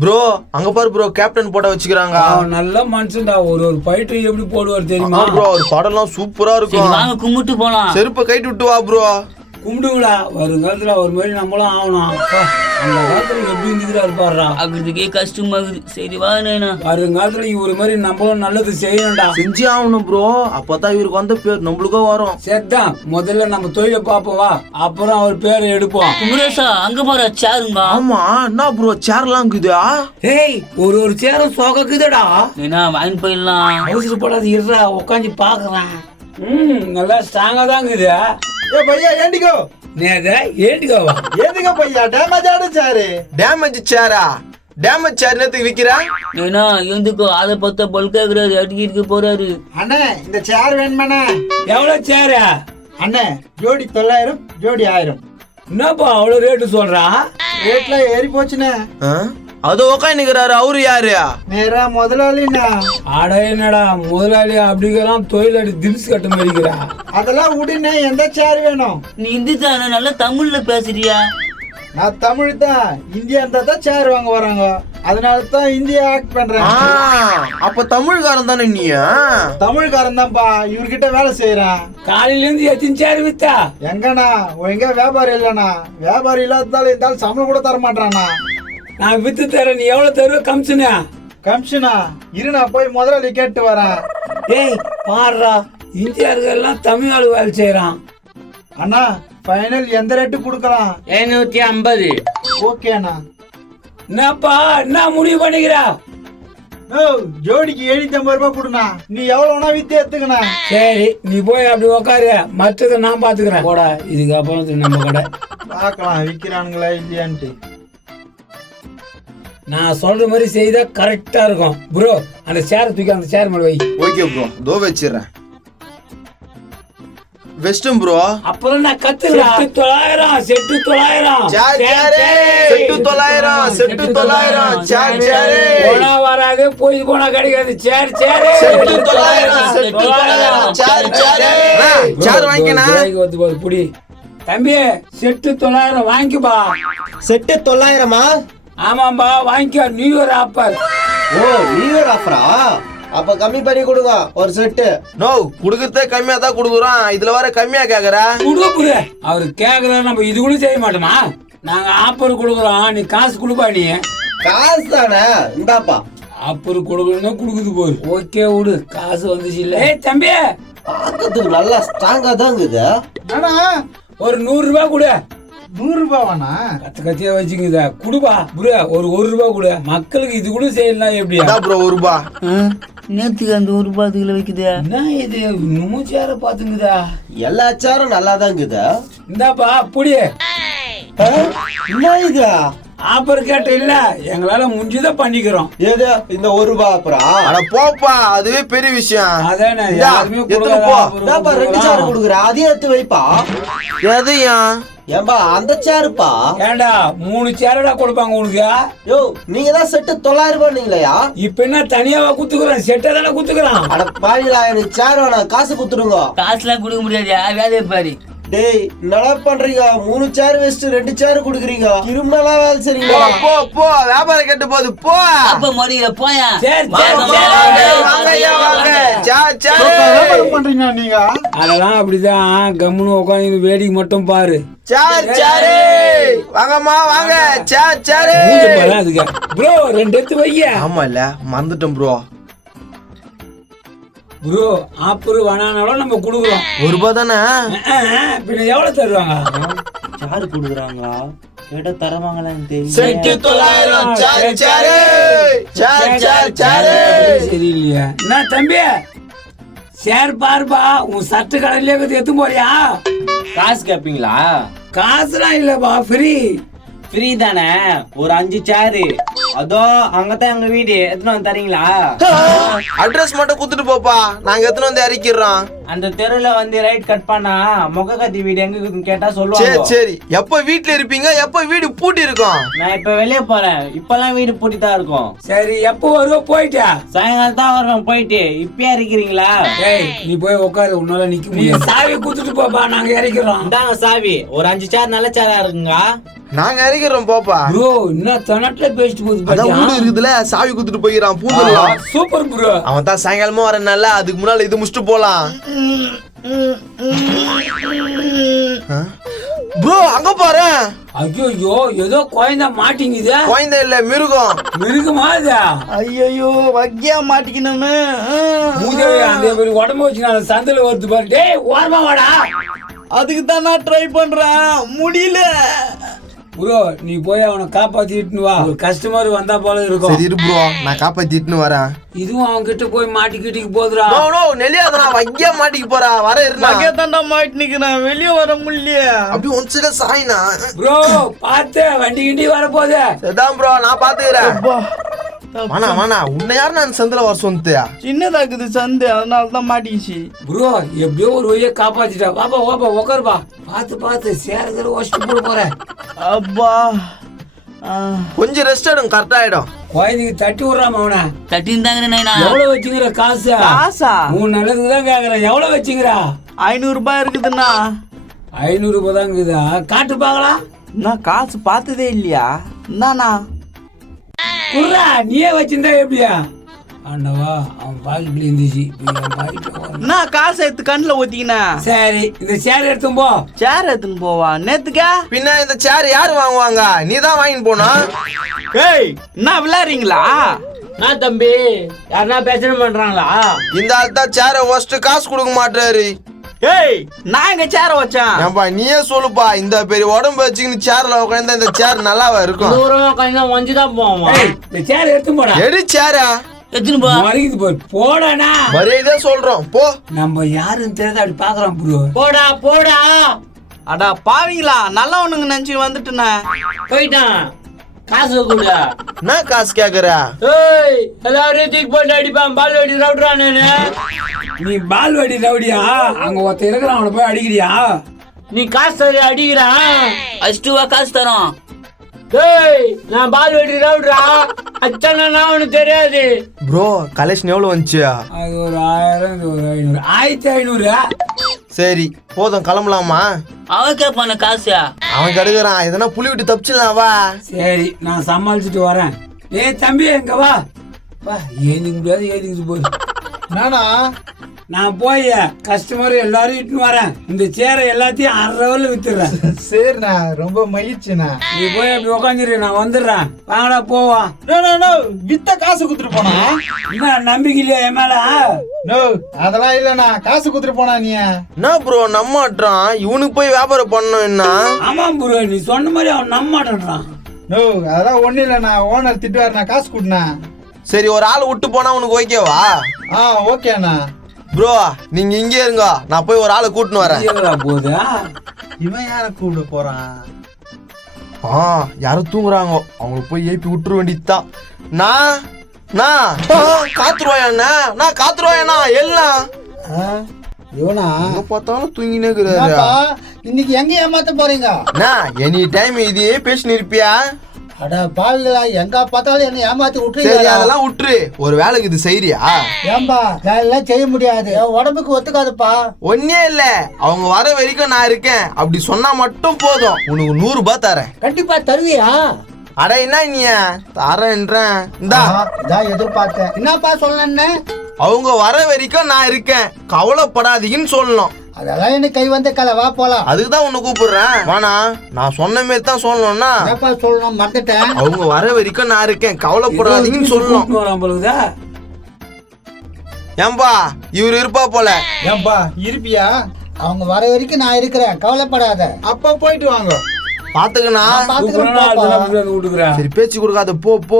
Bro அங்க பாரு bro captain photo வச்சுக்கிறாங்க. நல்ல மனுஷன்டா. ஒரு ஃபைட்டர் எப்படி போடுவார் தெரியுமா ப்ரோ? ஒரு படம்லாம் சூப்பரா இருக்கும். வாங்க கும்பிட்டு போலாம். செருப்பை கைட்டு விட்டு வா ப்ரோ. கும்பிடுங்களா வருங்காலத்துல ஒரு மாதிரி நம்மளும் ஆகணும். அந்த காலத்துல எப்படி இருந்துக்கிறா இருப்பாருடா. அதுக்கே கஷ்டமாகுது. சரி வா நேனா. வருங்காலத்துல இவரு மாதிரி நம்மளும் நல்லது செய்யணும்டா. செஞ்சே ஆகணும் ப்ரோ. அப்பதான் இவருக்கு வந்த பேர் நம்மளுக்கும் வரும். சரிதான், முதல்ல நம்ம தொழிலை பார்ப்போம் வா, அப்புறம் அவர் பேரை எடுப்போம். குமரேசா அங்க பாரு சேருங்க. ஆமா என்ன ப்ரோ சேர்லாம் இருக்குதா? ஏய் ஒரு சேரும் சோகக்குதடா. ஏன்னா வாங்கி போயிடலாம். அவசரப்படாது இருடா, உட்காந்து பாக்குறேன். நல்லா ஸ்ட்ராங்கா தான் இருக்குது. ஏ பையா ஏண்டிக்கோ. நேதா ஏண்டிக்கோவா? ஏண்டிக்கோ பையா டேமேஜ் ஆடுச்சாரு. டேமேஜ் சேரா? டேமேஜ் சேர் நேத்துக்கு விக்கிறா? ஏன்னா எந்துக்கோ அதை பத்த பல்காக்குறாரு, அடிக்கிட்டு போறாரு. அண்ணே இந்த சேர் வேணுமாண்ணே? எவ்வளவு சேரு அண்ணே? ஜோடி 900, ஜோடி 1000. என்னப்பா அவ்வளவு ரேட்டு சொல்றான்? ரேட்ல ஏறி போச்சுண்ணே. அது உக்காந்துக்கிறாரு. அவரு யாரு? நேரா முதலாளிண்ணா. ஆட என்னடா முதலாளி அப்படிங்கிறான், தொழிலாளி திப்ஸ் கட்ட மாதிரிக்கிறா. அதெல்லாம் உடனே எந்த சேர் வேணும்? நீ இந்தி தானே நல்லா தமிழ்ல பேசுறியா? நான் தமிழ் தான். இந்தியா இருந்தா தான் சேர் வாங்க வராங்க, அதனால தான் இந்தியா ஆக்ட் பண்றேன். அப்ப தமிழ்காரன் தானே நீ? தமிழ்காரன் தான்ப்பா, இவர்கிட்ட வேலை செய்யறேன். காலையில இருந்து எத்தனை சேர் வித்தா? எங்கண்ணா எங்க வியாபாரம் இல்லண்ணா. வியாபாரம் இல்லாததால இருந்தாலும் சம்பளம் கூட தர மாட்டானா. நான் வித்து தரேன், நீ எவ்வளவு தருவ கமிஷனா? கமிஷனா? இருண்ணா போய் முதலாளி கேட்டு வரேன். ஏய் பாடுறா, இந்தியாவுக்கெல்லாம் தமிழ் ஆளு வேலை செய்யறான். அண்ணா ஃபைனல் எந்த ரேட்டு கொடுக்கலாம்? 750. ஓகே அண்ணா. என்னப்பா என்ன முடிவு பண்ணிக்கிறா? ஜோடிக்கு 750 ரூபாய் கொடுண்ணா. நீ எவ்வளவு வேணா வித்து எடுத்துக்கண்ணா. சரி நீ போய் அப்படி உக்காரு, மற்றதை நான் பாத்துக்கிறேன். போடா, இதுக்கு அப்புறம் நம்ம கடை பாக்கலாம் விக்கிறானுங்களா இல்லையான்ட்டு. நான் சொல்ற மாதிரி செய்தா கரெக்டா இருக்கும். ப்ரோ அந்த சேரை தூக்கி அந்த சேர் மேல வை. ஓகே ப்ரோ, தோ வச்சிடுறேன். வெஸ்டும் ப்ரோ. அப்புறம் நான் கத்துறேன். 900 செட்டு 900 செட்டு 900 செட்டு 900 சேர் சேர் போனா வராது, போய் போனா கிடைக்காது. சேர் சேர் செட்டு 900 செட்டு 900 சேர் சேர் சேர் வாங்கிக்கணும். வந்து போது புடி தம்பி, செட்டு 900 வாங்கிப்பா. செட்டு 900மா? ஆமாம்பா வாங்கிக்கோ, நியூ இயர் ஆஃபர். ஓ நியூ இயர் ஆஃபரா? அப்ப கம்மி பண்ணி கொடுங்க ஒரு செட்டு. நோ குடுக்கறதே கம்மியா தான் குடுக்குறோம், இதுல வர கம்மியா கேக்குறா? குடுப்புரு அவரு கேக்குற, நம்ம இது கூட செய்ய மாட்டோமா? நாங்க ஆஃபர் கொடுக்குறோம், நீ காசு கொடுப்பா. நீ காசு தானே இந்தாப்பா. ஆஃபர் கொடுக்கணும்னா குடுக்குது போரு. ஓகே விடு, காசு வந்துச்சு இல்ல. ஏய் தம்பி, பாக்கிறதுக்கு நல்லா ஸ்ட்ராங்கா தான் இருக்குது. ஆனா ஒரு 100 ரூபாய் கொடு. 100 ரூபாவானா? கத்தியா வச்சுக்குதா குடுப்பா. ப்ரோ ஒரு 1 ரூபாய் கொடு, மக்களுக்கு இது கூட செய்யலாம். எப்படியா ப்ரோ 1 ரூபாய்? நேத்துக்கு அந்த 1 ரூபாய்க்குள்ள வைக்குது. என்ன இது இன்னமும் சேர பாத்துங்குதா? எல்லா சேரும் நல்லா தான் இருக்குது. இந்தாப்பா புடி. என்ன இது ஆஃபர் கேட்ட இல்ல, எங்களால முடிஞ்சதை பண்ணிக்கிறோம். ஏது இந்த 1 ரூபாய் அப்புறம்? அட போப்பா, அதுவே பெரிய விஷயம். அதானே இந்தா, யாருமே எடுத்துட்டு போ. இந்தாப்பா 2 சேர் கொடுக்குற, அதையும் எடுத்து வைப்பா. எதையா? ஏம்பா அந்த சேருப்பா? ஏண்டா 3 சேரடா கொடுப்பாங்க உனக்கு. யோ நீங்க தான் செட்டு 900 ரூபாய் நீங்களா? இப்ப என்ன தனியாவா குத்துக்குறான்? செட்டை தானே குத்துக்குறான். அட பாவிலா, எனக்கு சேர் வேணாம், காசு குத்துருங்க. காசுலாம் கொடுக்க முடியாது, வேலையை பாரு. டேய் நல்லா பண்றீங்க. 3 சேர் வெஸ்ட் 2 சேர் குடுக்குறீங்க. கிரிமினலா வேலை போ செய்றீங்க. போ போ, வியாபாரம் கெட்டு போகுது போ. அப்ப மொழியில போயா. சரி வியாபாரம் பண்றீங்க நீங்க? அதெல்லாம் அப்படிதான், கம்முன்னு உட்காந்து வேடிக்கை மட்டும் பாரு. வாங்கம்மா வாங்க. சேர் அதுக்கு ப்ரோ 2 எடுத்து வைய. ஆமா இல்ல மறந்துட்டோம் ப்ரோ. ப்ரோ ஆப்பர் வேணானாலும் நம்ம குடுக்குறோம். 1 ரூபாய் தானே? பின்ன எவ்வளவு தருவாங்க? சேர் குடுக்குறாங்க, கேட்டா தரவாங்களான்னு தெரியும். செட்டு 900 சேர் சரி இல்லையா? என்ன தம்பி சேர் பாருப்பா, உன் சட்டு கடையிலே எடுத்து போறியா? காசு கேப்பீங்களா? காசுலாம் இல்லப்பா, ஃப்ரீ தானே. ஒரு 5 சேரு. அதோ அங்கதான் எங்க வீடு, எத்தனை வந்து தரீங்களா? அட்ரஸ் மட்டும் குடுத்துட்டு போப்பா, நாங்க எத்தனை வந்து இறக்கிடுறோம். அந்த தெருவுல வந்து ரைட் கட் பண்ணா முக கத்தி வீடு எங்க இருக்குன்னு கேட்டா சரி சொல்லுவாங்க. சரி, எப்ப வீட்ல இருப்பீங்க, எப்ப வீடு பூட்டி இருக்கும்? நான் இப்ப வெளியே போறேன், இப்பெல்லாம் வீடு பூட்டி தான் இருக்கும். சரி எப்போ வருவோம் போயிட்டா? சாயங்காலம் தான் வருவேன் போயிட்டு. இப்பயே இருக்கிறீங்களா? ஏய் நீ போய் உட்காரு, உன்னால நிக்க முடியும். சாவி குடுத்துட்டு போப்பா, நாங்க இறக்கிறோம். இந்தாங்க சாவி. ஒரு 5 சேர் நல்ல சேரா இருக்குங்க. நாங்க இறக்கிறோம் போப்பா. ப்ரோ இன்னும் தனட்ல பேசிட்டு போகுது அதான் பாத்தியா? வீடு இருக்குதுல, சாவி குடுத்துட்டு போயிறான் பூந்துடலாம். Super bro. அவன் தான் சாயங்காலமா வரனால அதுக்கு முன்னால இது முடிச்சுட்டு போலாம். ப்ரோ அங்க பாரு. ஐயோ ஏதோ குழந்தை மாட்டிங்குது. குழந்தை இல்ல, மிருகம். மிருகமா இது? ஐயோ வக்கியா மாட்டிக்கணுமே. மூதேவி அந்த மாதிரி உடம்பு வச்சு நான் சந்தில வருது பாரு. டேய் ஓரமா வாடா. அதுக்கு தான் நான் ட்ரை பண்றேன், முடியல. ப்ரோ நீ போய் அவனை காப்பாத்திட்டு வா. ஒரு கஸ்டமர் வந்தா போல இருக்கும். சரி இரு ப்ரோ, நான் காப்பாத்திட்டு வரேன். இதுவும் அவன் கிட்ட போய் மாட்டிக்கிட்டு போதுடா. நோ நோ, நெல்லியாதனா வக்கியா மாட்டிக்கு போறா. வர இருந்தா வக்கியா தாண்டா மாட்டி நிக்கிறேன், வெளியே வர முடியல. அப்படி ஒன் சைட சாயினா. ப்ரோ பாத்து வண்டி கிண்டி வர போகுது. சரிதான் ப்ரோ, நான் பாத்துக்கிறேன். வானா உன்னை யாரு நான் சந்தில வர சொன்னது? சின்னதாக்குது சந்து, அதனால தான் மாட்டிக்கிச்சு. ப்ரோ எப்படியோ ஒரு வழியை காப்பாத்திட்டா. பாப்பா வாப்பா உட்காருப்பா. பாத்து சேரகிற வச்சுட்டு போட போறேன். அப்பா கொஞ்சம் ரெஸ்ட் எடுங்க, கரெக்ட் ஆயிடும். குழந்தைக்கு தட்டி விடுறாம அவனை. தட்டின்னு தாங்க நைனா. எவ்வளவு வச்சுங்கிற காசு? காசா? உன் நல்லதுக்கு தான் கேக்குறேன். எவ்வளவு வச்சுக்கிறா? 500 ரூபாய் இருக்குதுண்ணா. 500 ரூபாய் தான் இருக்குதா? காட்டு பாக்கலாம். நான் காசு பார்த்ததே இல்லையா? என்னண்ணா குர்ரா நீயே வச்சிருந்தா எப்படியா? ஆண்டவா அவன் பாக்கெட்ல இருந்துச்சு. நான் காசு எடுத்து கண்ணுல ஊத்திக்கினேன். சரி இந்த சேர் எடுத்தும் போ. சேர் எடுத்துன்னு போவா நேத்துக்கா? பின்ன இந்த சேர் யாரு வாங்குவாங்க? நீ தான் வாங்கிட்டு போனா. ஏய் என்ன விளையாடுறீங்களா? நான் தம்பி யாருன்னா பேசணும் பண்றாங்களா? இந்த ஆள் தான் சேரை ஃபர்ஸ்ட் காசு கொடுக்க மாட்டாரு. ஏய் நான் எங்க சேர வச்சேன்? ஏன்பா நீயே சொல்லுப்பா. இந்த பெரிய உடம்பு வச்சுக்கின்னு சேர்ல உட்காந்து இந்த சேர் நல்லாவா இருக்கும்? தூரமா கொஞ்சம் வஞ்சுதான் போவோம். ஏய் இந்த சேர் எடுத்து போடா. எடு சேரா. எத்தனை போ? மறைக்குது போய் போடானா. மரியாதை சொல்றோம் போ. நம்ம யாருன்னு தெரியாத அப்படி பாக்குறான் ப்ரோ. போடா போடா. அடா பாவீங்களா, நல்லவனுங்க நினைச்சு வந்துட்டுனே. போயிட்டான். காசு கூட. நான் காசு கேக்குற? ஏய் எல்லாரும் தூக்கி போட்டு அடிப்பான். பால் வெடி ரவுட்றானு. நீ பால் வெடி ரவுடியா? அங்க ஒருத்த இருக்கிறான், அவனை போய் அடிக்கிறியா? நீ காசு தர அடிக்கிறான். அஷ்டு வா காசு தரோம். ஏய் நான் பால் வெடி ரவுட்றா. அச்சனா அவனுக்கு தெரியாது. ப்ரோ கலெக்ஷன் எவ்வளவு வந்துச்சு? அது ஒரு 1000, இது ஒரு 500. 1500. சரி போதும், கிளம்பலாமா? அவன் கேட்பான காசு. அவன் கெடுக்கிறான், எதனா புளி விட்டு தப்பிச்சிடலாம் வா. சரி நான் சமாளிச்சுட்டு வரேன். ஏய் தம்பி எங்க வா. வா ஏந்திக்க முடியாது, ஏந்திக்கிட்டு போகுது. நானா நான் போய் கஸ்டமர் எல்லாரும் இட்டுன்னு வரேன். இந்த சேரை எல்லாத்தையும் 1/2 ரூபாய்ல வித்துடுறேன். சரிண்ணா, ரொம்ப மகிழ்ச்சிண்ணா. நீ போய் அப்படி உக்காந்துரு, நான் வந்துடுறேன். வாங்கடா போவா. வித்த காசு குடுத்துட்டு போனா? என்ன நம்பிக்கை இல்லையா என் மேல? நோ அதெல்லாம் இல்லண்ணா, காசு குடுத்துட்டு போனா நீ. என்ன ப்ரோ நம்மாட்டான்? இவனுக்கு போய் வியாபாரம் பண்ணணும் என்ன? ஆமா ப்ரோ, நீ சொன்ன மாதிரி அவன் நம்ப மாட்டேன்றான். நோ அதெல்லாம் ஒண்ணு இல்லண்ணா, ஓனர் திட்டுவாருண்ணா, காசு குடுண்ணா. சரி ஒரு ஆள் விட்டு போனா உனக்கு ஓகேவா? ஓகேண்ணா. ப்ரோ நீங்க இங்கே இருங்க, நான் போய் ஒரு ஆளை கூட்டின்னு வரேன். போதா இவன் யார கூப்பிட போறான்? யாரும் தூங்குறாங்க, அவங்களுக்கு போய் ஏப்பி விட்டுரு வேண்டியதுதான். காத்துருவாயா? நான் காத்துருவாயா? எல்லாம் இவனா பார்த்தாலும் தூங்கினே இருக்கிறாரு. இன்னைக்கு எங்க ஏமாத்த போறீங்க? எனி டைம் இதையே பேசினு இருப்பியா? அட பாவிகளா, எங்க பார்த்தாலும் என்ன ஏமாத்தி சரி விட்டுறீங்க. அதெல்லாம் விட்டுரு, ஒரு வேலைக்கு இது செய்யறியா? ஏம்பா வேலையெல்லாம் செய்ய முடியாது, என் உடம்புக்கு ஒத்துக்காதுப்பா. ஒன்னே இல்ல, அவங்க வர வரைக்கும் நான் இருக்கேன். அப்படி சொன்னா மட்டும் போதும், உனக்கு 100 ரூபாய் தரேன். கண்டிப்பா தருவியா? அட என்ன நீ தரேன்றேன். எதிர்பார்த்தேன். என்னப்பா சொல்லணும்னு? அவங்க வர வரைக்கும் நான் இருக்கேன், கவலைப்படாதீங்கன்னு சொல்லணும். அதெல்லாம் எனக்கு கை வந்த கலை, வா போலாம். அதுக்குதான் உன்னை கூப்பிடுறேன். வானா நான் சொன்ன மாதிரி தான் சொல்லணும்னா. சொல்லணும், மறந்துட்டேன். அவங்க வர வரைக்கும் நான் இருக்கேன், கவலைப்படாதீங்கன்னு சொல்லணும். ஏம்பா இவரு இருப்பா போல. ஏம்பா இருப்பியா? அவங்க வர வரைக்கும் நான் இருக்கிறேன், கவலைப்படாத. அப்பா போயிட்டு வாங்க. பாத்துக்கண்ணா. சரி பேச்சு கொடுக்காத, போ போ.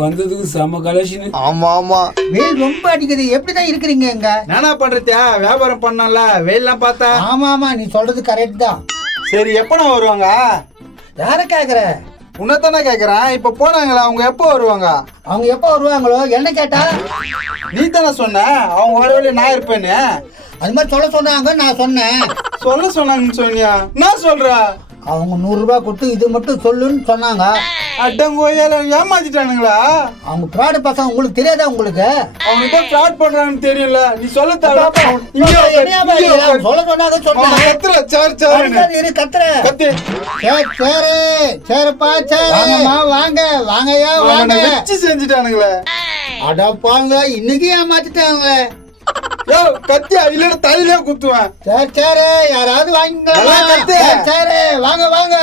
வந்ததுக்கு செம கலெக்ஷன். ஆமா ஆமா, வெயில் ரொம்ப அடிக்குது, எப்படிதான் இருக்கிறீங்க? எங்க நானா பண்றதா வியாபாரம் பண்ணல, வெயில்லாம் பார்த்தா. ஆமா நீ சொல்றது கரெக்ட் தான். சரி எப்ப வருவாங்க? யார கேக்குற? உன்னதானே கேக்குறேன். இப்ப போனாங்களா, அவங்க எப்போ வருவாங்க? அவங்க எப்போ வருவாங்களோ என்ன கேட்டா? நீ தானே சொன்ன அவங்க வர வழி நான் இருப்பேன்னு. அது மாதிரி சொல்ல சொன்னாங்க, நான் சொன்னேன். சொல்ல சொன்னாங்கன்னு சொன்னியா? நான் சொல்றா அவங்க 100 ரூபாய் கொடுத்து இது மட்டும் சொல்லுன்னு சொன்னாங்க. அட்டங்கோயால ஏமாத்திட்டானுங்களா? அவங்க ஃப்ராடு பசங்க, உங்களுக்கு தெரியாதா? உங்களுக்கு அவனுக்கு தான் ஃப்ராட் பண்றாங்கன்னு தெரியும்ல. நீ சொல்ல சொல்ல சொன்னாங்க சொன்னேன். கத்துற சேருப்பா சேரு. வாங்க வாங்கயா வாங்க. வச்சு செஞ்சுட்டானுங்களே. அடப்பாங்க, இன்னைக்கு ஏமாத்திட்டாங்க. யோ கத்தியா இல்ல தலையிலே குத்துவேன். சரி யாராவது வாங்க. வாங்க வாங்க.